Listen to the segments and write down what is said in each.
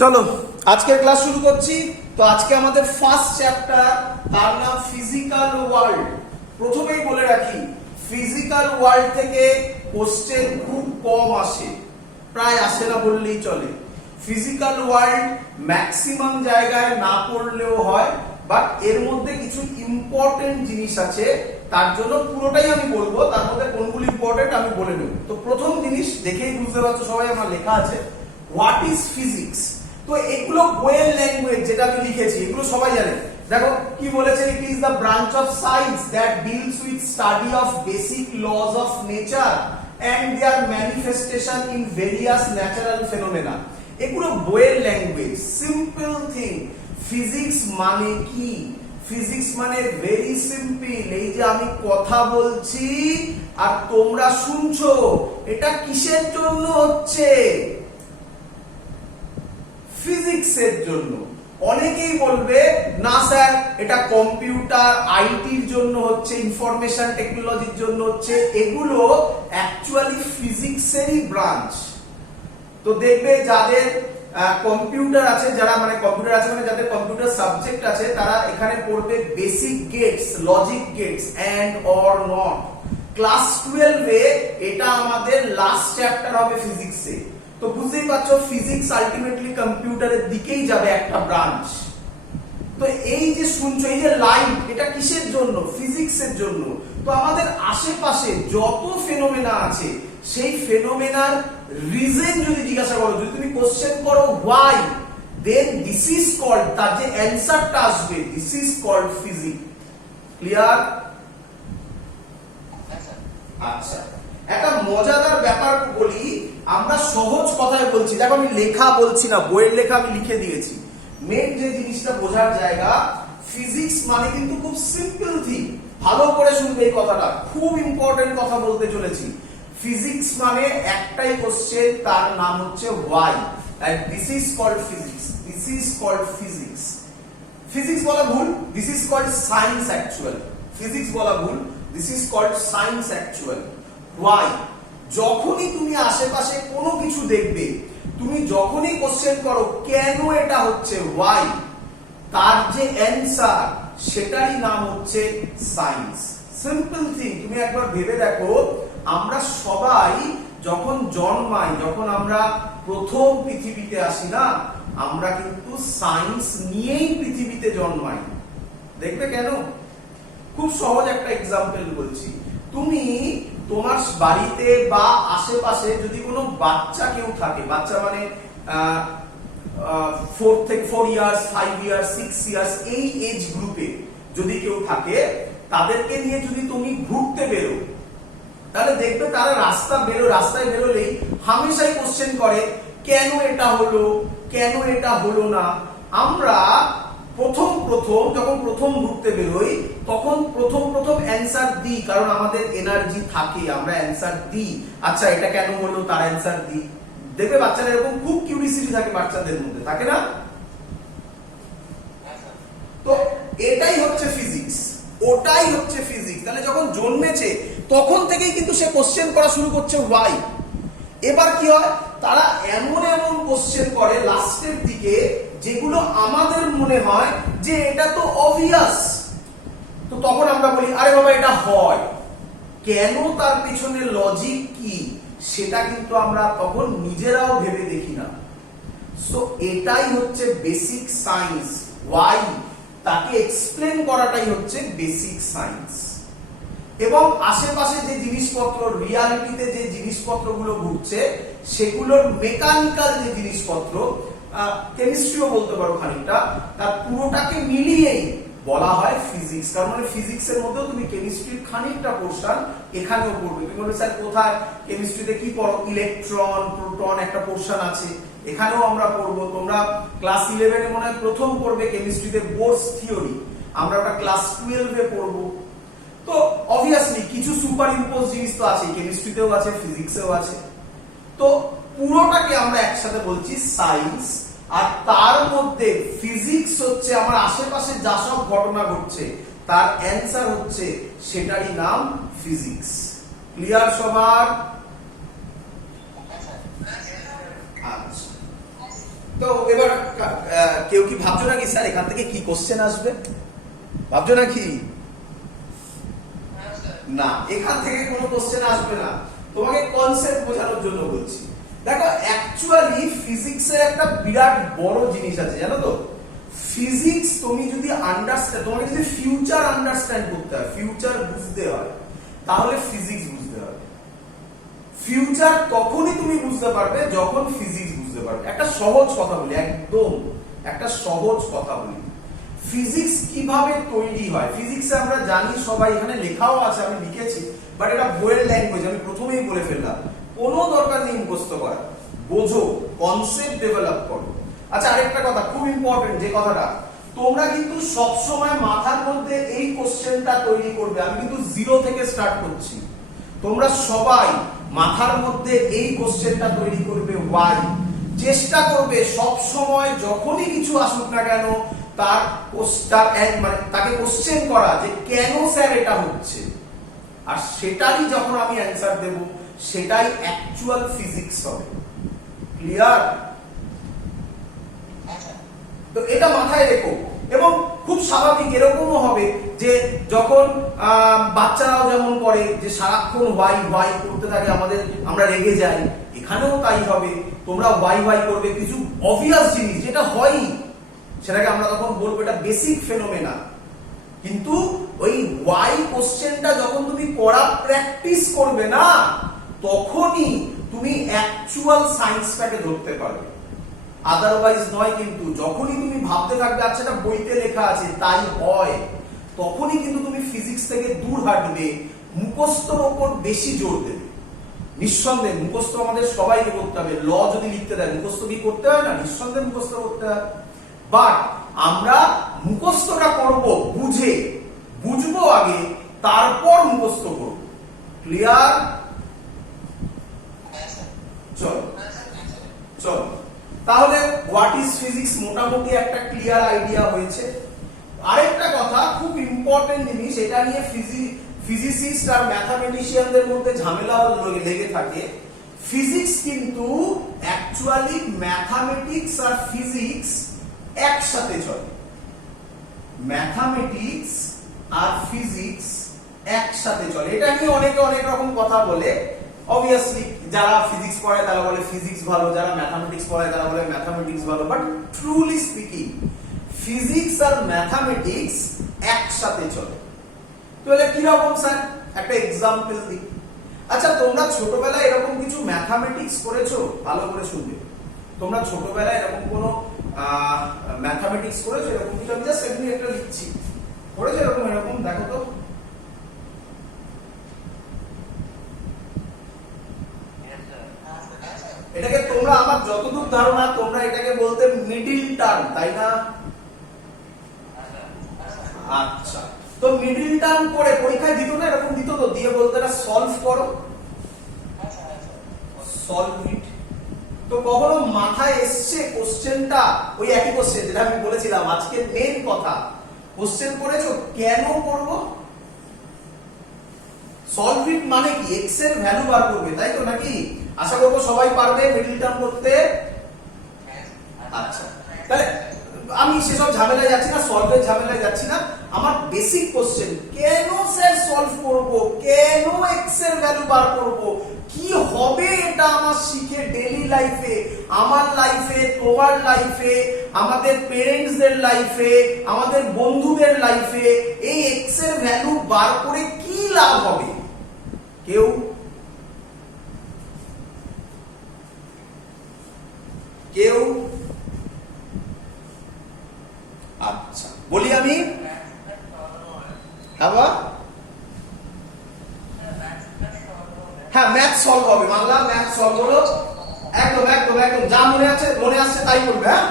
চলো আজকের ক্লাস শুরু করছি। তো আজকে আমাদের ফার্স্ট চ্যাপ্টার, তার নাম ফিজিক্যাল ওয়ার্ল্ড। প্রথমেই বলে রাখি, ফিজিক্যাল ওয়ার্ল্ড থেকে কোশ্চেন খুব কম আসে, প্রায় আসে না বললেই চলে। ফিজিক্যাল ওয়ার্ল্ড ম্যাক্সিমাম জায়গায় না পড়লেও হয়, বাট এর মধ্যে কিছু ইম্পর্টেন্ট জিনিস আছে, তার জন্য পুরোটাই আমি বলবো, তার মধ্যে কোনগুলো ইম্পর্টেন্ট আমি বলে নেব। তো প্রথম জিনিস দেখেই বুঝতে পারছো সবাই, আমার লেখা আছে হোয়াট ইজ ফিজিক্স। তো এগুলো বইয়ের ল্যাঙ্গুয়েজ, যেটা আমি লিখেছি এগুলো সবাই জানে। দেখো কি বলেছে, it is the branch of science that deals with study of basic laws of nature and their manifestation in various natural phenomena. এগুলো বইয়ের ল্যাঙ্গুয়েজ, সিম্পল থিং। ফিজিক্স মানে কি? ফিজিক্স মানে ভেরি সিম্পল। এই যে আমি কথা বলছি আর তোমরা শুনছো, এটা কিসের জন্য হচ্ছে? ফিজিক্সের জন্য। অনেকেই বলবে না স্যার এটা কম্পিউটার আইটির জন্য হচ্ছে, ইনফরমেশন টেকনোলজির জন্য হচ্ছে। এগুলো অ্যাকচুয়ালি ফিজিক্সেরই ব্রাঞ্চ। তো দেখবে যাদের কম্পিউটার আছে, যারা মানে কম্পিউটার আছে মানে যাদের কম্পিউটার সাবজেক্ট আছে, তারা এখানে পড়বে basic gates, logic gates, and or not. Class 12 এ এটা আমাদের লাস্ট চ্যাপ্টার হবে ফিজিক্সে। তো বুঝতেই পারছো ফিজিক্স আলটিমেটলি কম্পিউটারের দিকেই যাবে, একটা ব্রাঞ্চ। তো এই যে শুনছো, এই যে লাইট, এটা কিসের জন্য? ফিজিক্সের জন্য। তো আমাদের আশেপাশে যত ফেনোমেনা আছে, সেই ফেনোমেনার রিজন যদি জিজ্ঞাসা করো, যদি তুমি কোশ্চেন করো why, then this is called, তার যে অ্যানসারটা আসবে, this is called physics. Clear? আচ্ছা, একটা মজাদার ব্যাপার বলি, আমরা সহজ কথায় বলছি। দেখো আমি লেখা বলছি না, বইয়ের লেখা আমি লিখে দিয়েছি। মেন যে জিনিসটা বোঝার জায়গা, ফিজিক্স মানে কিন্তু খুব সিম্পল থিং। ভালো করে শুনবে এই কথাটা, খুব ইম্পর্টেন্ট কথা বলতে চলেছি। ফিজিক্স মানে একটাই কোশ্চেন, তার নাম হচ্ছে why, and this is called physics. This is called physics. Physics বলা ভুল, this is called science actual. Physics বলা ভুল, this is called science actual. Why, যখনই তুমি আশেপাশে কোনো কিছু দেখবে, তুমি যখনই কোশ্চেন করো কেন এটা হচ্ছে, হোয়াই, তার যে অ্যানসার সেটারই নাম হচ্ছে সায়েন্স। Simple thing. তুমি একবার ভেবে দেখো, আমরা সবাই যখন জন্মাই, যখন আমরা প্রথম পৃথিবীতে আসি না, আমরা কিন্তু সায়েন্স নিয়েই পৃথিবীতে জন্মাই। দেখবে কেন? খুব সহজ একটা এক্সাম্পল বলছি। তুমি তোমার বাড়িতে বা আশেপাশে যদি কোনো বাচ্চা কেউ থাকে, বাচ্চা মানে 4 ইয়ার্স, 5 ইয়ার্স, 6 ইয়ার্স, এই এজ গ্রুপে যদি কেউ থাকে, তাদেরকে নিয়ে যদি তুমি ঘুরতে বেরো, তাহলে দেখবে তারা রাস্তায় বেরোলেই হামেশাই কোশ্চেন করে কেন এটা হলো, কেন এটা হলো না। আমরা যখন প্রথম ঘুরতে বেরোই, তখন প্রথম অ্যানসার দিই, কারণ আমাদের এনার্জি থাকে, আমরা অ্যানসার দিই। আচ্ছা এটা কেন হলো, তার অ্যানসার দিই। দেখবে বাচ্চারা এরকম খুব কিউরিসিটি থাকে বাচ্চাদের মধ্যে, থাকে না? তো এটাই হচ্ছে ফিজিক্স, ওটাই হচ্ছে ফিজিক্স। তাহলে যখন জন্মেছে তখন থেকেই কিন্তু সে কোশ্চেন করা শুরু করছে হোয়াই। এবার কি হয়, তারা এমন কোশ্চেন করে লাস্টের দিকে, যেগুলো আমাদের মনে হয় যে এটা তো অবভিয়াস। তো তখন আমরা বলি আরে বাবা এটা হয় কেন, তার পিছনে লজিক কি, সেটা কিন্তু আমরা তখন নিজেরাও ভেবে দেখি না। সো এটাই হচ্ছে বেসিক সায়েন্স। ওয়াই, তাকে এক্সপ্লেন করাটাই হচ্ছে বেসিক সায়েন্স। এবং আশেপাশে যে জিনিসপত্র, রিয়ালিটিতে যে জিনিসপত্রগুলো ঘুরছে, সেগুলোর মেকানিক্যাল যে জিনিসপত্র, কেমিস্ট্রিও বলতে পারো খানিকটা, তার পুরোটাকে মিলিয়েই বলা হয় ফিজিক্স। কারণ মানে ফিজিক্সের মধ্যেও তুমি কেমিস্ট্রির খানিকটা পোরশন এখানেও পড়বে। তুমি বলবে স্যার কোথায়, কেমিস্ট্রিতে কি পড়ো? ইলেকট্রন, প্রোটন একটা পোরশন আছে, এখানেও আমরা পড়বো। তোমরা ক্লাস 11 এ মনে হয় প্রথম পড়বে কেমিস্ট্রিতে বোরস থিওরি, আমরা ওটা ক্লাস 12 এ পড়বো। তো অবভিয়াসলি কিছু সুপার ইম্পোজ জিনিস তো আছে, কেমিস্ট্রিতেও আছে, ফিজিক্সেও আছে। তো পুরোটাকে আমরা একসাথে বলছি সায়েন্স। আর তার মধ্যে ফিজিক্স হচ্ছে আমার আশেপাশে যা সব ঘটনা ঘটছে, তার অ্যানসার হচ্ছে, সেটারই নাম ফিজিক্স। ক্লিয়ার সবার? আচ্ছা, তো এবার কেউ কি ভাবছো নাকি স্যার এখান থেকে কি কোশ্চেন আসবে, ভাবছো নাকি? না, এখান থেকে কোনো কোশ্চেন আসবে না, তোমাকে কনসেপ্ট বোঝানোর জন্য বলছি। দেখো অ্যাকচুয়ালি ফিজিক্সের একটা বিরাট বড় জিনিস আছে জানো তো। ফিজিক্স তুমি যদি আন্ডারস্ট্যান্ড, তোমাকে যদি ফিউচার আন্ডারস্ট্যান্ড করতে হয়, ফিউচার বুঝতে হয়, তাহলে ফিজিক্স বুঝতে হবে। ফিউচার তখনই তুমি বুঝতে পারবে যখন ফিজিক্স বুঝতে পারবে। একটা সহজ কথা বলি, একদম একটা সহজ কথা বলি, ফিজিক্স কিভাবে তৈরি হয়। ফিজিক্সে আমরা জানি সবাই, এখানে লেখাও আছে, আমি লিখেছি, বাট এটা বইয়ের ল্যাঙ্গুয়েজ, আমি প্রথমেই বলে ফেললাম, কোনো দরকার নেই মুখস্থ করা, বোঝো, কনসেপ্ট ডেভেলপ করো। আচ্ছা আরেকটা কথা খুব ইম্পর্টেন্ট, যে কথাটা তোমরা কিন্তু সব সময় মাথার মধ্যে এই কোশ্চেনটা তৈরি করবে, আমি কিন্তু জিরো থেকে স্টার্ট করছি, তোমরা সবাই মাথার মধ্যে এই কোশ্চেনটা তৈরি করবে, ওয়াই। চেষ্টা করবে সব সময় যখনই কিছু আসুক না কেন তার মানে তাকে কোশ্চেন করা যে কেন স্যার এটা হচ্ছে, আর সেটারই যখন আমি অ্যান্সার দেব সেটাই অ্যাকচুয়াল ফিজিক্স হবে। ক্লিয়ার? তো এটা মাথায় রেখো। এবং খুব স্বাভাবিক এরকমও হবে যে যখন বাচ্চারাও যেমন করে যে সারাক্ষণ ওয়াই ওয়াই করতে থাকে, আমরা রেগে যাই, এখানেও তাই হবে, তোমরা ওয়াই ওয়াই করবে কিছু অবভিয়াস জিনিস যেটা হয়ই, সেটাকে আমরা তখন বলবো এটা বেসিক ফেনোমেনা। কিন্তু ওই ওয়াই কোশ্চেনটা যখন তুমি করা প্র্যাকটিস করবে না, তখনই তুমি অ্যাকচুয়াল সায়েন্সটাকে ধরতে পারবে, আদারওয়াইজ নয়। কিন্তু যখনই তুমি ভাবতে থাকবে আচ্ছা এটা বইতে লেখা আছে তাই হয়, তখনই কিন্তু তুমি ফিজিক্স থেকে দূর হাঁটবে, মুখস্থর ওপর বেশি জোর দেবে। নিঃসন্দেহে মুখস্থ আমাদের সবাইকে করতে হবে, ল যদি লিখতে দেয় মুখস্থ কি করতে হয় না? নিঃসন্দেহে মুখস্থ করতে হয়, বাট আমরা মুখস্থটা করব বুঝে, বুঝবো আগে, তারপর মুখস্থ করব। ক্লিয়ার? চলো চলো, তাহলে হোয়াট ইজ ফিজিক্স মোটামুটি একটা ক্লিয়ার আইডিয়া হয়েছে। আরেকটা কথা খুব ইম্পর্টেন্ট জিনিস, এটা নিয়ে ফিজিসিস্ট আর ম্যাথামেটিশিয়ানদের মধ্যে ঝামেলা লেগে থাকে। ফিজিক্স কিন্তু অ্যাকচুয়ালি ম্যাথামেটিক্স আর ফিজিক্স একসাথে চলে, ম্যাথামেটিক্স আর ফিজিক্স একসাথে চলে। এটা নিয়ে অনেকে অনেক রকম কথা বলে। অবভিয়াসলি যারা ফিজিক্স পড়ায় তারা বলে ফিজিক্স ভালো, যারা ম্যাথামেটিক্স পড়ায় তারা বলে ম্যাথামেটিক্স ভালো, বাট ট্রুলি স্পিকিং ফিজিক্স আর ম্যাথামেটিক্স একসাথে চলে। তাহলে কি রকম স্যার? একটা এক্সাম্পল দিই। আচ্ছা তোমরা ছোটবেলায় এরকম কিছু ম্যাথামেটিক্স করেছো? ভালো করে শুনবে, তোমরা ছোটবেলায় এরকম কোনো ম্যাথামেটিক্স করেছো? এরকম কিছু আমি জাস্ট এমনি একটা লিখছি, করেছো এরকম? এরকম দেখো তো, এটাকে তোমরা, আমার যতদূর ধারণা তোমরা এটাকে বলতে মিডিল টার্ম, তাই না? আচ্ছা, তো মিডিল টার্ম করে পরীক্ষায় দিত না, এরকম দিত তো, দিয়ে বলতে না সলভ করো, সলভ ইট। তো কখনো মাথায় এসছে কোশ্চেনটা, ওই একই কোশ্চেন যেটা আমি বলেছিলাম আজকে মেইন কথা, কোশ্চেন করেছো কেন করব? সলভ ইট মানে কি? এক্স এর ভ্যালু বার করবে, তাই তো নাকি? আশা করবো সবাই পারবে মিডল টার্ম করতে। আচ্ছা, তাহলে আমি সেসব ঝামেলায় যাচ্ছি না, সলভের ঝামেলায় যাচ্ছি না। আমার বেসিক কোশ্চেন, কেন স্যার সলভ করব, কেন এক্স এর ভ্যালু বার করব, কি হবে এটা আমার শিখে ডেইলি লাইফে, আমার লাইফে, তোমার লাইফে, আমাদের পেরেন্টসদের লাইফে, আমাদের বন্ধুদের লাইফে, এই এক্স এর ভ্যালু বার করে কি লাভ হবে? কেউ কেউ আচ্ছা বলি আমি, হ্যাঁ ম্যাথ সলভ হবে, মানলাম ম্যাথ সলভ হলো, একদম একদম একদম যা মনে আসছে তাই করবে। হ্যাঁ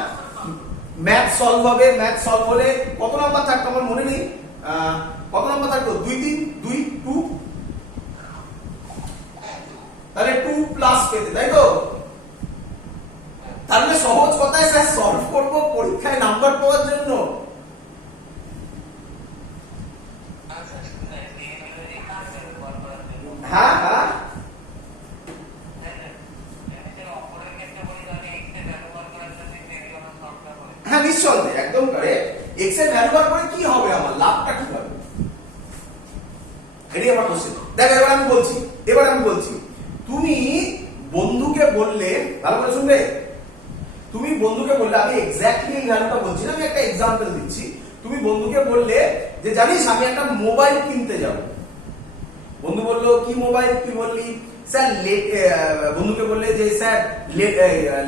ম্যাথ সলভ হবে, ম্যাথ সলভ হলে কত নাম্বার থাকতো আমার মনে নেই, কত নাম্বার থাকতো? 2 3 2 2, তাহলে 2 প্লাস পেতে, তাই তো? তাহলে সহজ কথায় স্যার সলভ করব পরীক্ষায় নাম্বার পাওয়ার জন্য। হ্যাঁ হ্যাঁ নিঃসন্দেহে একদম কারেক্ট। x এর ভ্যালু বার করে কি হবে, আমার লাভটা কি হবে, এটাই আমার কোশ্চেন। দেখো এবার আমি বলছি তুমি বন্ধুকে বললে, ভালো করে শুনবে, তুমি বন্ধুকে বললে, আমি এক্স্যাক্টলি এই ভ্যালুটা বলছি না, আমি একটা এক্সাম্পল দিচ্ছি। তুমি বন্ধুকে বললে যে জানিস আমি একটা মোবাইল কিনতে যাব। বন্ধু বললো কি মোবাইল, কি বললি স্যার, বন্ধুকে বললে যে স্যার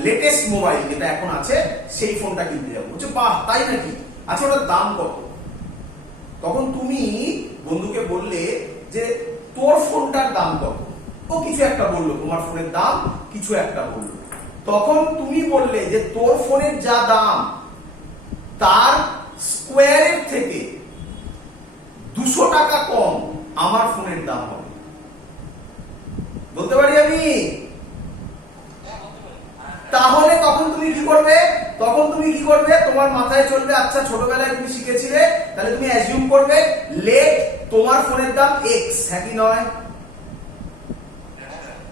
লেটেস্ট মোবাইল যেটা এখন আছে সেই ফোনটা কিনতে যাবো। বলছে বাহ তাই নাকি, আচ্ছা ওটার দাম কত? তখন তুমি বন্ধুকে বললে যে তোর ফোনটার দাম কত, ও কিছু একটা বললো, তোমার ফোনের দাম কিছু একটা বললো। তখন তুমি বললে যে তোর ফোনের যা দাম তার স্কোয়ারের থেকে 200 টাকা কম আমার ফোনের দাম হবে। বলতে পারি আমি? তাহলে তখন তুমি কি করবে, তোমার মাথায় চলবে আচ্ছা ছোটবেলায় তুমি শিখেছিলে, তাহলে তুমি অ্যাজিউম করবে লেট তোমার ফোনের দাম x, হ্যাঁ কি নয়?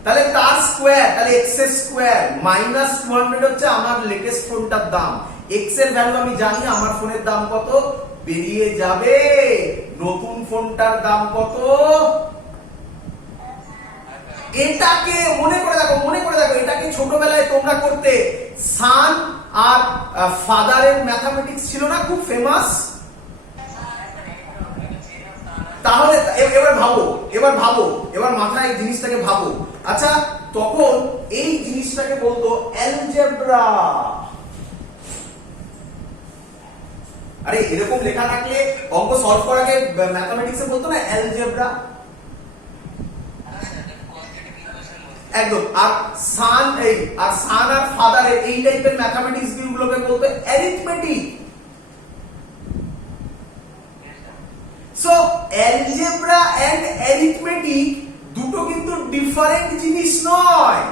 তাহলে তার স্কোয়ার, তাহলে x এর স্কোয়ার মাইনাস 200 হচ্ছে আমার লেটেস্ট ফোনটার দাম। x এর ভ্যালু আমি জানি, আমার ফোনের দাম কত, বেরিয়ে যাবে নতুন ফোনটার দাম কত। এটাকে মনে করে দেখো, এটাকে ছোটবেলায় তোমরা করতে। সান আর ফাদারের ম্যাথামেটিক্স ছিল না খুব ফেমাস? তাহলে এবার মাথায় এই জিনিসটাকে ভাবো। আচ্ছা তখন এই জিনিসটাকে বলতো অ্যালজেব্রা। আরে এরকম লেখা থাকলে অঙ্ক সলভ করার আগে ম্যাথামেটিক্সে বলতো না অ্যালজেব্রা, একদম। আর সান আর ফাদারের এই টাইপের ম্যাথামেটিক্স গুলোকে বলতো arithmetic. So algebra and arithmetic দুটো কিন্তু ডিফারেন্ট জিনিস নয়।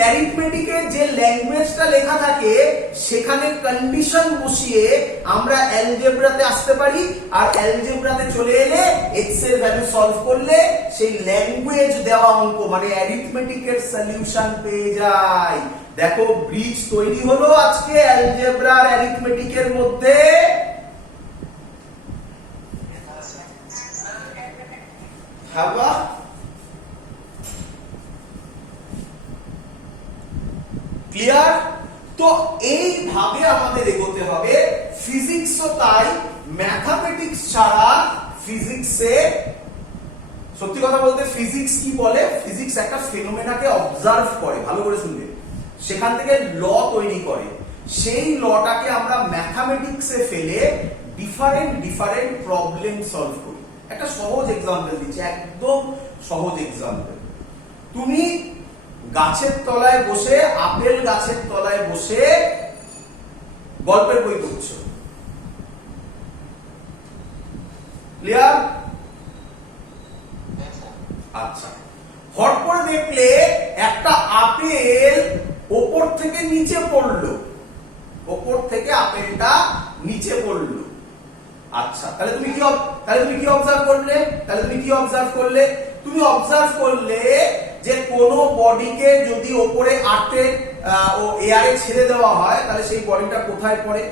অ্যারিথমেটিকের যে ল্যাঙ্গুয়েজটা লেখা থাকে সেখানে কন্ডিশন বসিয়ে আমরা অ্যালজেব্রাতে আসতে পারি, আর অ্যালজেব্রাতে চলে এলে x এর ভ্যালু সলভ করলে সেই ল্যাঙ্গুয়েজ দেওয়া অঙ্ক মানে অ্যারিথমেটিকের সলিউশন পেয়ে যাই। দেখো ব্রিজ তৈরি হলো আজকে অ্যালজেব্রা আর অ্যারিথমেটিকের মধ্যে। হাবা ক্লিয়ার? তো এইভাবে আমাদের এগোতে হবে। ফিজিক্সও তাই, ম্যাথামেটিক্স ছাড়া ফিজিক্সে, সত্যি কথা বলতে ফিজিক্স কি বলে, ফিজিক্স একটা ফেনোমেনাকে অবজার্ভ করে, ভালো করে শুনবে, সেখান থেকে ল তৈরি করে, সেই লটাকে আমরা ম্যাথামেটিক্সে ফেলে ডিফারেন্ট প্রবলেম সলভ করি। একটা সহজ এক্সাম্পল দিচ্ছি, একদম সহজ এক্সাম্পল। তুমি গাছের তলায় বসে, আপেল গাছের তলায় বসে গল্পের বই পড়ছো, ক্লিয়ার? আচ্ছা হট করে দেখলে একটা আপেল ওপর থেকে নিচে পড়লো, ওপর থেকে আপেলটা নিচে পড়লো। আচ্ছা তাহলে তুমি কি অবজার্ভ করলে? তুমি অবজার্ভ করলে যে কোন বডিকে যদি ওপরে আটকে ও এয়ারে ছেড়ে দেওয়া হয় তাহলে সেই বডিটা কোথায় পড়ে?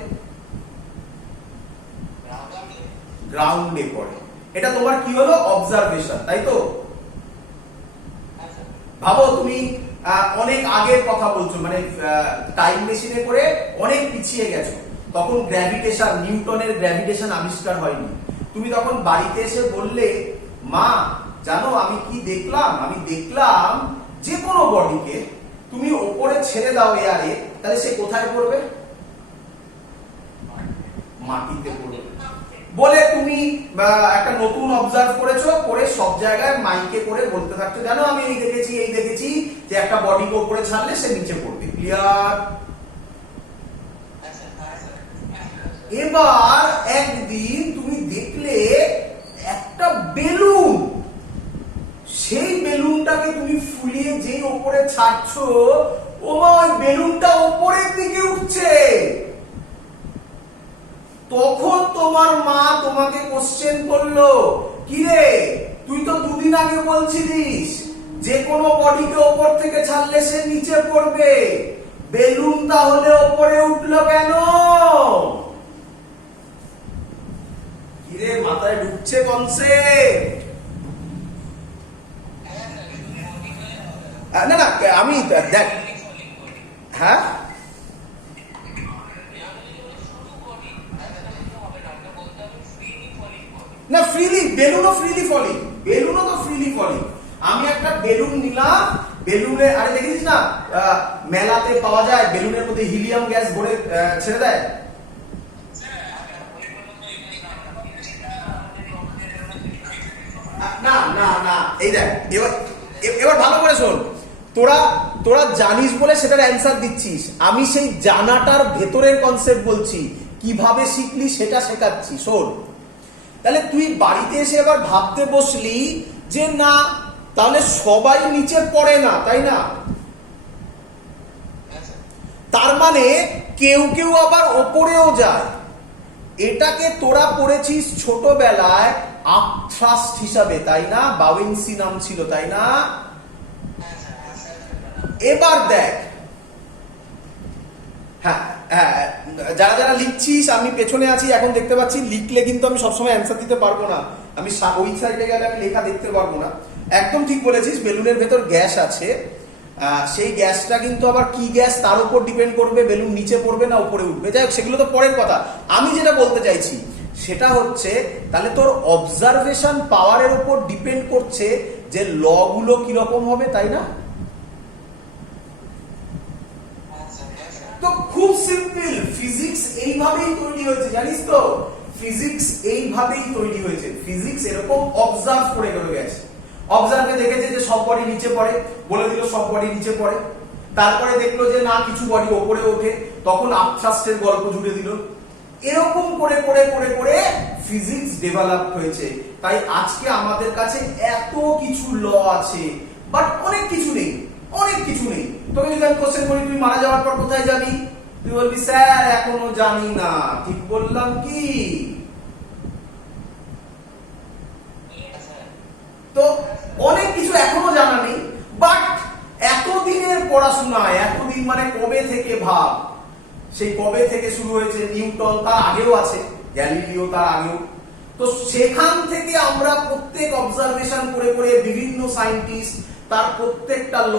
গ্রাউন্ডে পড়ে। এটা তোমার কি হলো? অবজারভেশন, তাই তো? ভাবো তুমি অনেক আগের কথা বলছো, মানে টাইম মেশিনে করে অনেক পিছিয়ে গেছো, তখন গ্র্যাভিটেশন, নিউটনের গ্র্যাভিটেশন আবিষ্কার হয়নি। তুমি তখন বাড়িতে এসে বললে মা জানো আমি কি দেখলাম? আমি দেখলাম যে কোনো বডিকে তুমি ওপরে ছেড়ে দাও এয়ারে, তাহলে সে কোথায় পড়বে? মাটিতে পড়বে। বলে তুমি একটা নতুন অবজার্ভ করেছো, করে সব জায়গায় মাইকে করে বলতে থাকছো জানো আমি এই দেখেছি যে একটা বডিকে উপরে ছাড়লে সে নিচে পড়বে। ক্লিয়ার? এবার একদিন তুমি দেখলে একটা বেলুন, সেই বেলুনটাকে তুমি ফুলিয়ে যেই ওপরে ছাড়ছো, ওই বেলুনটা ওপরের দিকে উঠছে। তখন তোমার মা তোমাকে কোশ্চেন করলো, কি রে তুই তো দুদিন আগে বলছিলিস যে কোনো বডিকে ওপর থেকে ছাড়লে সে নিচে পড়বে, বেলুন তাহলে ওপরে উঠলো কেন? কনসেপ্ট। না না আমি দেখ, হ্যাঁ না ফ্রিলি বেলুনও ফ্রিলি ফলিং, বেলুনও তো ফ্রিলি ফলিং। আমি একটা বেলুন নিলাম, বেলুনে আরে দেখেছিস না মেলাতে পাওয়া যায় বেলুনের মধ্যে হিলিয়াম গ্যাস ভরে ছেড়ে দেয়। না না না এই দেখ, এবার এবার ভালো করে শোন, তোরা তোরা জানিস বলে সেটার অ্যান্সার দিচ্ছিস, আমি সেই জানাটার ভেতরের কনসেপ্ট বলছি, কিভাবে শিখলি সেটা শেখাচ্ছি। শোন, তাহলে তুই বাড়িতে এসে এবার ভাবতে বসলি যে না তাহলে সবাই নিচে পড়ে না, তাই না? তার মানে কেউ কেউ আবার ওপরেও যায়। এটাকে তোরা পড়েছিস ছোটবেলায় আপথ্রাস্ট হিসাবে, তাই না? বাউইন্সি নাম ছিল, তাই না? এবার দেখ, হ্যাঁ হ্যাঁ যারা যারা লিখছিস, আমি পেছনে আছি এখন দেখতে পাচ্ছি, লিখলে কিন্তু আমি সবসময় অ্যান্সার দিতে পারবো না, আমি ওই সাইডে গেলে আমি লেখা দেখতে পারবো না। একদম ঠিক বলেছিস, বেলুনের ভেতর গ্যাস আছে, সেই গ্যাসটা কিন্তু আবার কি গ্যাস তার উপর ডিপেন্ড করবে, বেলুন নিচে পড়বে না উপরে উঠবে। যাই হোক সেগুলো তো পরের কথা। আমি যেটা বলতে চাইছি সেটা হচ্ছে তাহলে তোর অবজারভেশন পাওয়ারের উপর ডিপেন্ড করছে যে ল গুলো কিরকম হবে, তাই না? তো খুব সিম্পল, ফিজিক্স এইভাবেই তৈরি হয়েছে, জানিস তো? ফিজিক্স এইভাবেই তৈরি হয়েছে, ফিজিক্স এরকম অবজার্ভ করে গেছে। অবজার্ভে দেখেছে যে সব বডি নিচে পড়ে, বলে দিল সব বডি নিচে পড়ে, তারপরে দেখলো যে না কিছু বডি ওপরে ওঠে, তখন আপথ্রাস্টের গল্প জুড়ে দিল। এরকম করে করে করে করে ফিজিক্স ডেভেলপ হয়েছে। তাই আজকে আমাদের কাছে এত কিছু ল আছে, বাট অনেক কিছু নেই, অনেক কিছু নেই। তোকে যদি আমি কোশ্চেন করি তুই মারা যাওয়ার পর কোথায় যাবি, তুই বলবি স্যার এখনো জানি না। ঠিক বললাম কি? তো অনেক কিছু এখনো জানা নেই, বাট এতদিনের পড়াশোনা, এতদিন মানে কবে থেকে ভাব, সেই কবে থেকে শুরু হয়েছে, নিউটন তার আগেও আছে, গ্যালিলিও তার আগেও। তো সেখান থেকে আমরা প্রত্যেক অবজারভেশন করে করে বিভিন্ন সায়েন্টিস্ট তার প্রত্যেকটা ল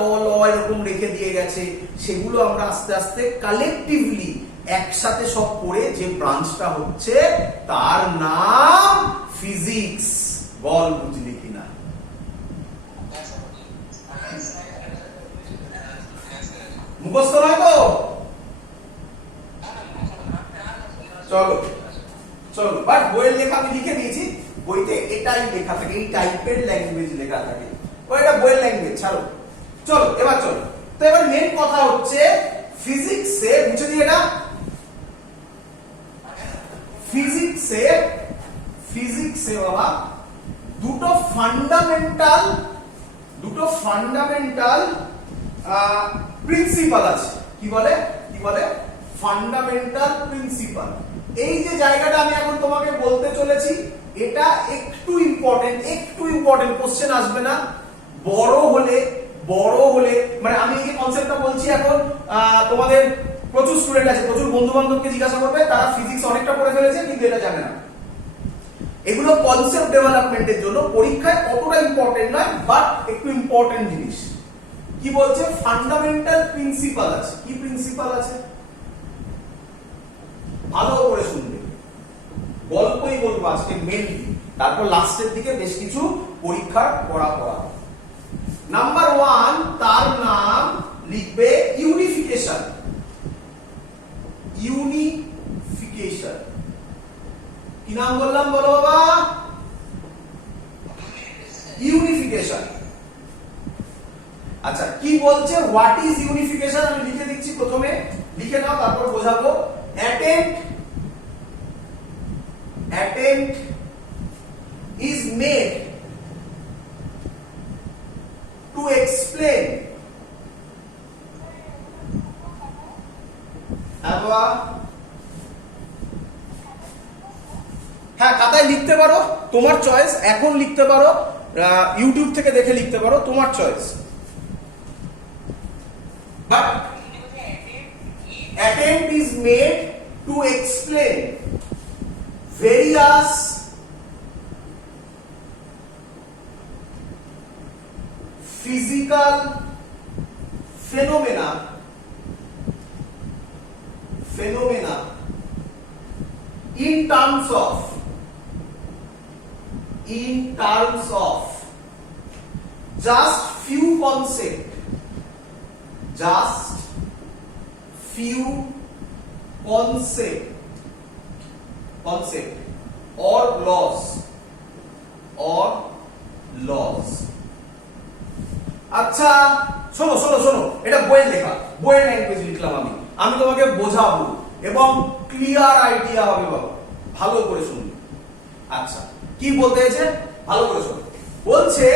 এরকম রেখে দিয়ে গেছে, সেগুলো আমরা আস্তে আস্তে কালেকটিভলি একসাথে সব পড়ে যে ব্রাঞ্চটা হচ্ছে তার নাম ফিজিক্স। বল বুঝলি কিনা? মুখস্থ নয় তো? চলো চলো, বাট বইয়ের লেখা আমি লিখে দিয়েছি, বইতে এটাই লেখা থাকে, এই টাইপের ল্যাঙ্গুয়েজ লেখা থাকে, ওইটা বইয়ের ল্যাঙ্গুয়েজ, ছাড়ো। চলো এবার চলো, তো এবার মেন কথা হচ্ছে ফিজিক্সে, বুঝে দিই এটা, ফিজিক্সে বাবা দুটো ফান্ডামেন্টাল প্রিন্সিপাল আছে। কি বলে ফান্ডামেন্টাল প্রিন্সিপাল। এই যে জায়গাটা আমি এখন তোমাকে বলতে চলেছি, এটা একটু ইম্পর্টেন্ট, কোশ্চেন আসবে না। বড় হলে মানে আমি এই যে কনসেপ্টটা বলছি এখন, তোমাদের প্রচুর স্টুডেন্ট আছে, প্রচুর বন্ধু বান্ধবকে জিজ্ঞাসা করবে, তারা ফিজিক্স অনেকটা পড়ে ফেলেছে কিন্তু এটা জানে না। এগুলো কনসেপ্ট ডেভেলপমেন্টের জন্য, পরীক্ষায় অতটা ইম্পর্টেন্ট নয়, বাট একটু ইম্পর্টেন্ট জিনিস। কি বলছে? ফান্ডামেন্টাল প্রিন্সিপাল আছে। কি প্রিন্সিপাল আছে? ভালো করে শুনবে, গল্পই বলবো আজকে মেনলি, তারপর লাস্টের দিকে বেশ কিছু পরীক্ষার পড়া। নাম্বার 1, তার নাম লিখবে ইউনিফিকেশন। কি নাম বললাম বলো বাবা? ইউনিফিকেশন। আচ্ছা কি বলছে, হোয়াট ইজ ইউনিফিকেশন? আমি লিখে দিচ্ছি, প্রথমে লিখে নাও তারপর বোঝাবো। Attempt is made to explain হ্যাঁ খাতায় লিখতে পারো, তোমার চয়েস, এখন লিখতে পারো, ইউটিউব থেকে দেখে লিখতে পারো, তোমার choice. But attempt is made to explain various physical phenomena in terms of just few concept or laws আচ্ছা শোনো এটা বইয়ের লেখা, বইয়ের ল্যাঙ্গুয়েজ লিখলাম আমি তোমাকে বোঝাবো এবং ক্লিয়ার আইডিয়া হবে বাবা, ভালো করে শুনুন। আচ্ছা কি বলতে চাইছে ভালো করে শুনুন। বলছে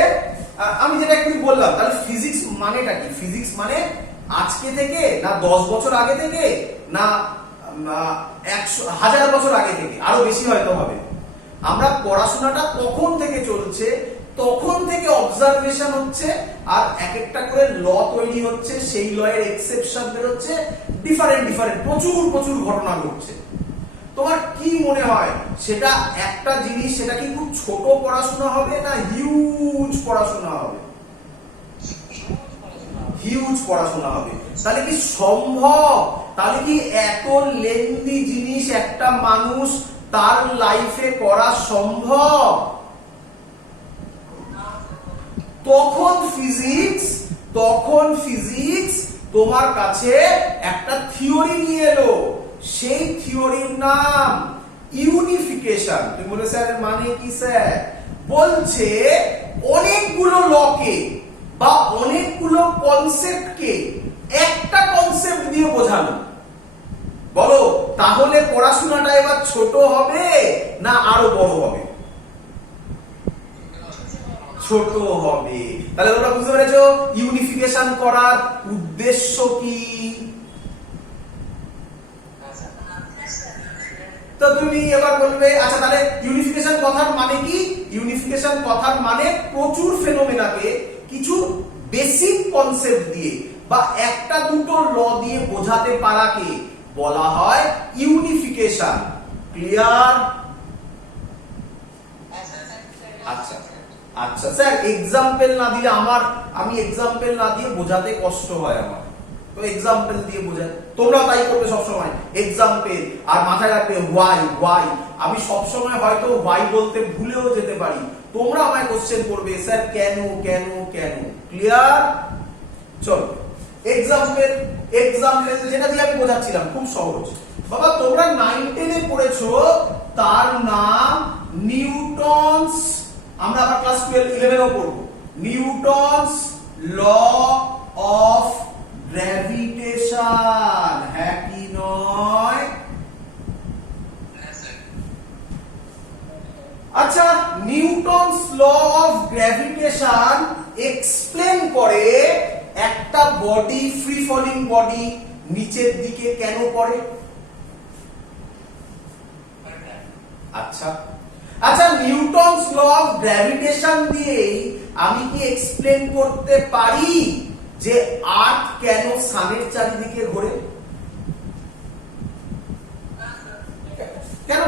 আমি যেটা একটু বললাম, তাহলে ফিজিক্স মানেটা কি? ফিজিক্স মানে আজকে থেকে না 10 বছর আগে থেকে না 1000 বছর আগে থেকে, আরো বেশি হয়তো হবে। আমরা পড়াশোনাটা কখন থেকে চলছে, তখন থেকে অবজারভেশন হচ্ছে, আর এক একটা করে ল তৈরি হচ্ছে, সেই ল এর এক্সেপশন বের হচ্ছে, ডিফারেন্ট প্রচুর ঘটনা ঘটছে। তোমার কি মনে হয় সেটা একটা জিনিস, সেটা কি খুব ছোট পড়াশোনা হবে না হিউজ পড়াশোনা হবে? হিউজ পড়াশোনা হবে। তাহলে কি সম্ভব? তাহলে কি এত লেন্দি জিনিস একটা মানুষ তার লাইফে করা সম্ভব? তখন ফিজিক্স তোমার কাছে একটা থিওরি নিয়ে এলো, সেই থিওরির নাম ইউনিফিকেশন। তুমি বলে স্যার মানে কি স্যার? বলছে অনেকগুলো লকে বা অনেকগুলো কনসেপ্টকে একটা কনসেপ্ট দিয়ে বোঝানো। বলো তাহলে পড়াশোনাটা এবার ছোট হবে না আরো বড় হবে? ছোট হবে। তাহলে তোমরা বুঝতে পেরেছো ইউনিফিকেশন করার উদ্দেশ্য কি? তো তুমি এবার বলবে আচ্ছা তাহলে ইউনিফিকেশন কথার মানে কি? ইউনিফিকেশন কথার মানে প্রচুর ফেনোমেনাকে কিছু বেসিক কনসেপ্ট দিয়ে বা একটা দুটো ল দিয়ে বোঝাতে পারাকে বলা হয় ইউনিফিকেশন। ক্লিয়ার? আচ্ছা স্যার এক্সাম্পল না দিলে আমি এক্সাম্পল না দিয়ে বোঝাতে কষ্ট হয় আমার, তো এক্সাম্পল দিয়ে বোঝাই। তোমরা তাই করবে সবসময়, এক্সাম্পল। আর মাথায় রাখবে ওয়াই। আমি সবসময় হয়তো ওয়াই বলতে ভুলেও যেতে পারি, তোমরা আমায় কোশ্চেন করবে স্যার কেন। ক্লিয়ার? চলো এক্সাম্পল যেটা দিয়ে আমি বোঝাচ্ছিলাম খুব সহজ বাবা। তোমরা 9-10 এ পড়েছো, তার নাম নিউটনস। আমরা আবার ক্লাস 11 ও পড়বো নিউটনস ল অফ গ্র্যাভিটেশন। হ্যাঁ কি নয়? আচ্ছা Newton's law of gravitation explain করে একটা বডি, ফ্রি ফলিং বডি নিচের দিকে কেন পড়ে। আচ্ছা নিউটনস ল অফ গ্র্যাভিটেশন দিয়ে আমি কি এক্সপ্লেন করতে পারি যে আর্থ কেন সানের চারিদিকে ঘোরে?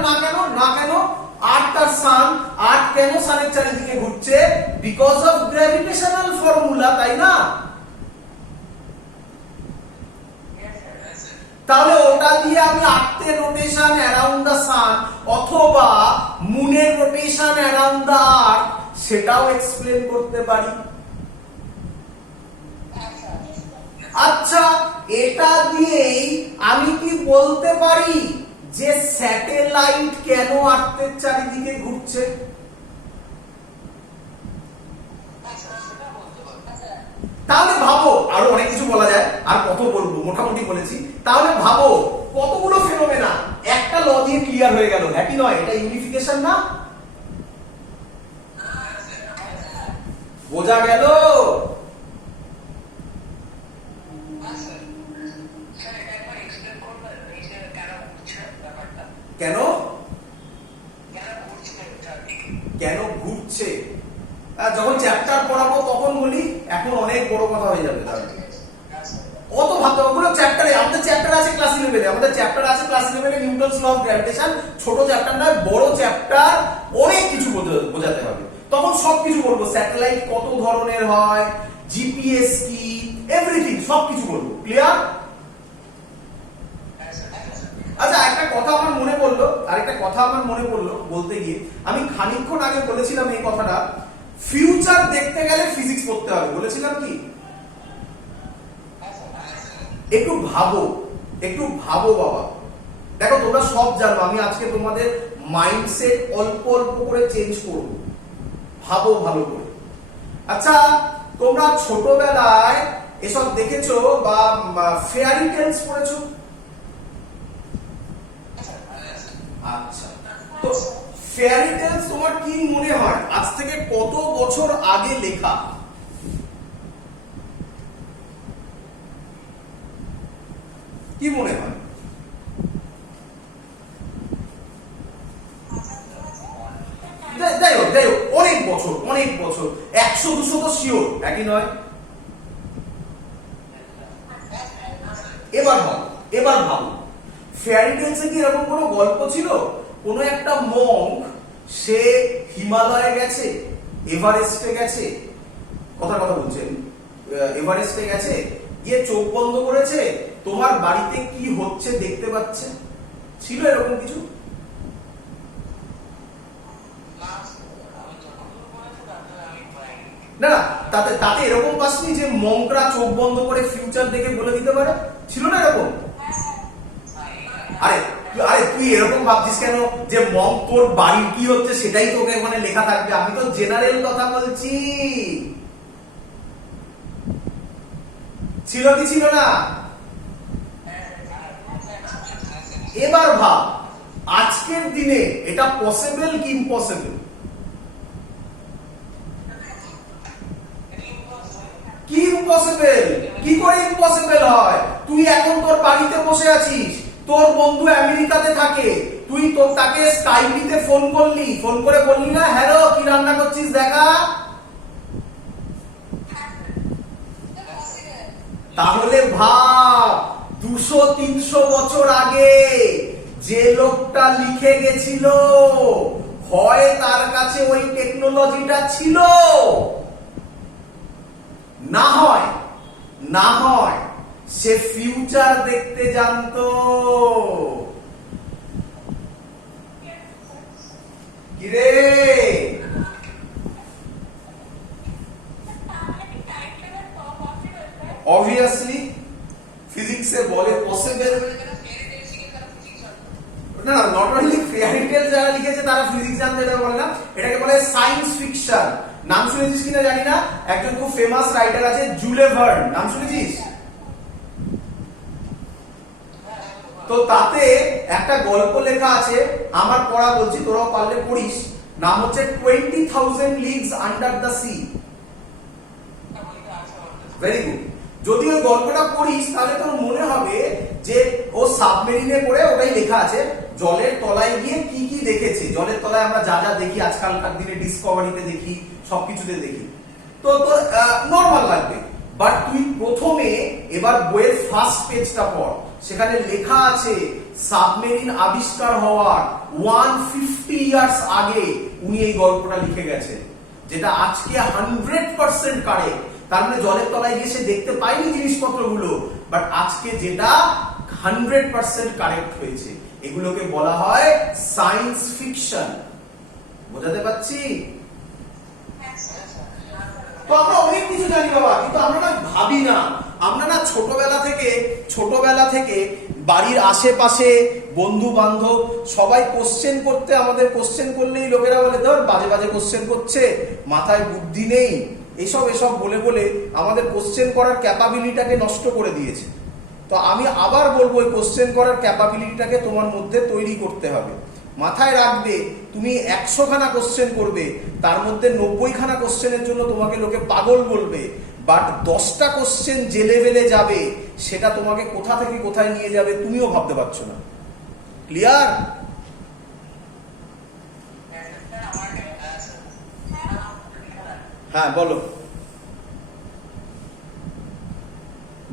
না কেন আর্থ কেন সানের চারিদিকে ঘুরছে? বিকজ অফ গ্র্যাভিটেশনাল ফর্মুলা, তাই না? তাহলে ওটা দিয়ে আমি আর্থের রোটেশন অ্যারাউন্ড দ্য সান অথবা মুনের রোটেশন অ্যারাউন্ড দ্য আর্থ সেটাও এক্সপ্লেন করতে পারি। আচ্ছা এটা দিয়েই আমি কি বলতে পারি যে স্যাটেলাইট কেন আর্থের চারিদিকে ঘুরছে? তাহলে ভাবো, আরো অনেক কিছু বলা যায়, আর কত বলবো, মোটামুটি বলেছি। তাহলে ভাবো কতগুলো ফেনোমেনা একটা ল দিয়ে ক্লিয়ার হয়ে গেল। হ্যাঁ কি নয়? এটা ইউনিফিকেশন না? বোঝা গেল? কেন ঘুরছে যখন চ্যাপ্টার পড়াবো তখন বলি, এখন অনেক বড় কথা হয়ে যাবে। অত ভাবতে হবে ওগুলো চ্যাপ্টারে, আমাদের চ্যাপ্টার আছে class 11 Newton's law of gravitation. ছোট চ্যাপ্টার নয়, বড় চ্যাপ্টার, অনেক কিছু বোঝাতে হবে। তখন সবকিছু বলবো, স্যাটেলাইট কত ধরনের হয়, জিপিএস কি, এভরিথিং সবকিছু বলবো। ক্লিয়ার? আচ্ছা, একটা কথা আমার মনে পড়লো বলতে গিয়ে, আমি খানিকক্ষণ আগে বলেছিলাম এই কথাটা, ফিউচার দেখতে গেলে ফিজিক্স পড়তে হবে, বলেছিলাম কি? একটু ভাবো বাবা। দেখো, তোমরা সব জানো আমি আজকে তোমাদের মাইন্ডসেট অল্প অল্প করে চেঞ্জ করব, ভাবো ভালো করে। আচ্ছা, তোমরা ছোটবেলায় এসব দেখেছো বা ফেয়ারি টেলস পড়েছো? আচ্ছা, তো ফেয়ারি টেলস তোমার কি মনে হয় আজ থেকে কত বছর আগে লেখা? কি মনে হয়? যাই হোক অনেক বছর 100-200 তো শিওর, একই নয়? এবার ভাবো ফেয়ারি টেলসে কি এরকম কোনো গল্প ছিল? কোনো একটা মঙ্ক, সে হিমালয়ে গেছে, এভারেস্টে গেছে, কথা বলছেন, এভারেস্টে গেছে, গিয়ে চোখ বন্ধ করেছে, তোমার বাড়িতে কি হচ্ছে দেখতে পাচ্ছে। ছিল এরকম কিছু? না, তাতে এরকম পাসনি যে মঙ্করা চোখ বন্ধ করে ফিউচার দেখে বলে দিতে পারে? ছিল না এরকম? আরে তুই এরকম ভাবছিস কেন যে মঙ্ক তোর বাড়ির কি হচ্ছে সেটাই তোকে ওখানে লেখা থাকবে? আমি তো জেনারেল কথা বলছি। ছিল কি ছিল না? এবার ভাব, আজকের দিনে এটা পসিবল কি ইম্পসিবল? কি ইম্পসিবল? কি করে ইম্পসিবল হয়? তুই এখন তোর বাড়িতে বসে আছিস, তোর বন্ধু আমেরিকাতে থাকে, তুই তো তাকে স্কাইপিতে ফোন করে বললি না, হ্যালো কি রান্না করছিস দেখা? তাহলে ভাব 200-300 বছর আগে যে লোকটা লিখে গেছিল, হয় তার কাছে ওই টেকনোলজিটা ছিল, না হয় সে ফিউচার দেখতে জানতো। কিরে, অবভিয়াসলি ফিজিক্সে বলে পসিবল। না, নট অনলি ফেয়ারি টেল যারা লিখেছে তারা ফিজিক্স জানতে, এটা বলে না, এটাকে বলে সায়েন্স ফিকশন। নাম শুনেছিস কিনা জানি না, একজন খুব ফেমাস রাইটার আছে জুলে ভার্ন, নাম শুনেছিস? তো তাতে একটা গল্প লেখা আছে, আমার পড়া বলছি, তোরাও পারলে পড়িস, নাম হচ্ছে 20,000 leagues under the sea. Very good. যদি ওই গল্পটা পড়িস তাহলে তোর মনে হবে যে ও সাবমেরিনে করে, ওটাই লেখা আছে, জলের তলায় গিয়ে কি কি দেখেছে। জলের তলায় আমরা যা যা দেখি আজকালকার দিনে, ডিসকভারিতে দেখি, সবকিছুতে দেখি, তো তোর নর্মাল লাগবে। বাট তুই প্রথমে এবার বইয়ের ফার্স্ট পেজটা পড়, সেখানে লেখা আছে সাবমেরিন আবিষ্কার হওয়ার 150 ইয়ার্স আগে উনি এই গল্পটা লিখে গেছেন, যেটা আজকে 100% কারেক্ট। তার মানে জলের তলায় গিয়ে সে দেখতে পায়নি জিনিসপত্রগুলো, বাট আজকে যেটা 100% কারেক্ট হয়েছে। এগুলোকে বলা হয় সায়েন্স ফিকশন। বোঝাতে পারছি? তো আমরা অনেক কিছু জানি বাবা, কিন্তু আমরা না ভাবি না। আমরা না ছোটবেলা থেকে বাড়ির আশেপাশে বন্ধু বান্ধব সবাই কোশ্চেন করতে, আমাদের কোশ্চেন করলেই লোকেরা বলে ধর বাজে বাজে কোশ্চেন করছে, মাথায় বুদ্ধি নেই, এসব বলে আমাদের কোশ্চেন করার ক্যাপাবিলিটিটাকে নষ্ট করে দিয়েছে। তো আমি আবার বলবো, ওই কোশ্চেন করার ক্যাপাবিলিটিটাকে তোমার মধ্যে তৈরি করতে হবে। মাথায় রাখবে, তুমি 100 খানা কোশ্চেন করবে, তার মধ্যে 90 খানা কোশ্চেনের জন্য তোমাকে লোকে পাগল বলবে, বাট 10টা কোশ্চেন যে লেভেলে যাবে সেটা তোমাকে কোথা থেকে কোথায় নিয়ে যাবে তুমিও ভাবতে পারছো না। ক্লিয়ার? হ্যাঁ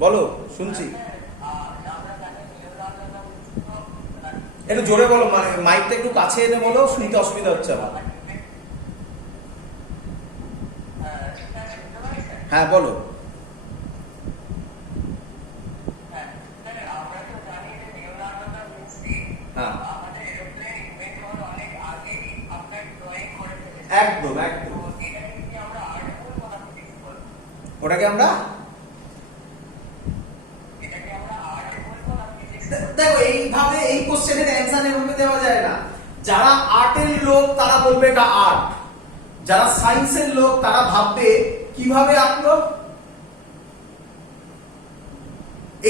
বলো শুনছি। একটু জোরে বলো, মানে মাইকটা একটু কাছে এনে বলো, শুনতে অসুবিধা হচ্ছে আমার। হ্যাঁ বলো। হ্যাঁ একদম একদম, ওটাকে আমরা দেখো এইভাবে এই কোশ্চেনের অ্যান্সার এভাবে দেওয়া যায় না। যারা আর্টের লোক তারা বলবে এটা আর্ট, যারা সায়েন্সের লোক তারা ভাববে কিভাবে আঁকলো।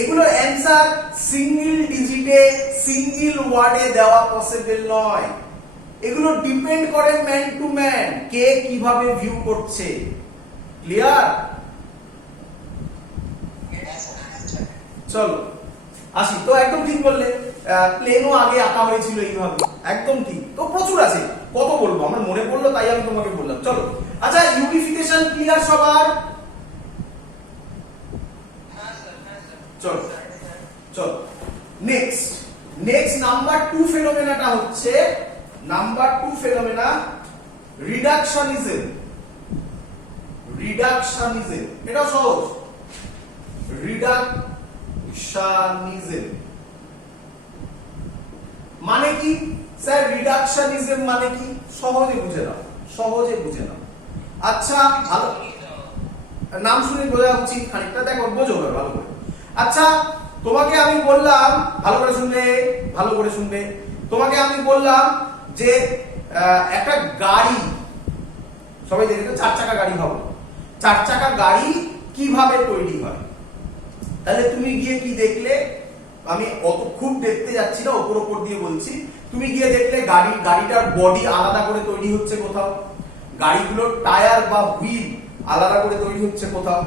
এগুলোর অ্যান্সার সিঙ্গেল ডিজিটে সিঙ্গেল ওয়ার্ডে দেওয়া পসিবল নয়। এগুলো ডিপেন্ড করে ম্যান টু ম্যান, কে কিভাবে ভিউ করছে। ক্লিয়ার? চলো আসি। তো একদম ঠিক বললে, প্লেনও আগে আঁকা হয়েছিল এইভাবে, একদম ঠিক। তো প্রচুর আছে, কত বলবো, আমার মনে পড়লো তাই আমি তোমাকে বললাম। চলো আচ্ছা, ইউনিফিকেশন ক্লিয়ার সবার? চলো চলো নেক্সট নাম্বার 2 ফেনোমেনাটা হচ্ছে নাম্বার 2 ফেনোমেনা রিডাকশনিজম। এটা সহজ, রিডাকশনিজম মানে কি স্যার? রিডাকশনিজম মানে কি? সহজে বুঝে নাও। আচ্ছা ভালো, নাম শুনে বোঝা উচিত খানিকটা, দেখো বোঝো ভালো করে। আচ্ছা তোমাকে আমি বললাম, ভালো করে শুনবে, তোমাকে আমি বললাম যে একটা গাড়ি, সবাই দেখে 4 চাকা গাড়ি ভাবো, 4 চাকা গাড়ি কিভাবে তৈরি হয়। তাহলে তুমি গিয়ে কি দেখলে? আমি অত খুব দেখতে যাচ্ছি না, ওপর দিয়ে বলছি। তুমি গিয়ে দেখলে গাড়িটার বডি আলাদা করে তৈরি হচ্ছে কোথাও, গাড়িগুলোর টায়ার বা হুইল আলাদা করে তৈরি হচ্ছে কোথাও,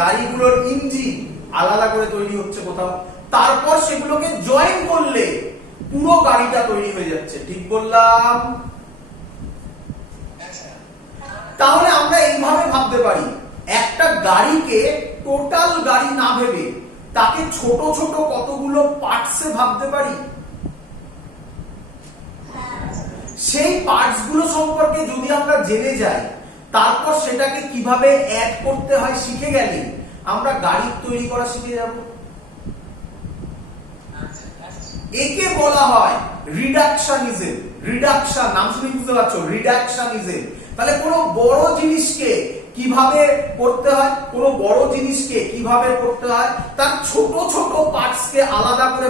গাড়িগুলোর ইঞ্জিন আলাদা করে তৈরি হচ্ছে কোথাও, তারপর সেগুলোকে জয়েন করলে পুরো গাড়িটা তৈরি হয়ে যাচ্ছে। ঠিক বললাম? তাহলে আমরা এইভাবে ভাবতে পারি, একটা গাড়িকে টোটাল গাড়ি না ভেবে তাকে ছোট ছোট কতগুলো পার্টসে ভাবতে পারি। সেই পার্টস গুলো সম্পর্কে যদি আমরা জেনে যাই, তারপর সেটাকে কিভাবে অ্যাড করতে হয় শিখে গেলে আমরা গাড়ি তৈরি করা শিখে যাব। একে বলা হয় রিডাকশনিজম। রিডাকশন নাম শুনে বুঝতে পারছো, রিডাকশনিজম। তাহলে কোনো বড় জিনিসকে কিভাবে করতে হয়, তার ছোট ছোট পার্টসকে আলাদা করে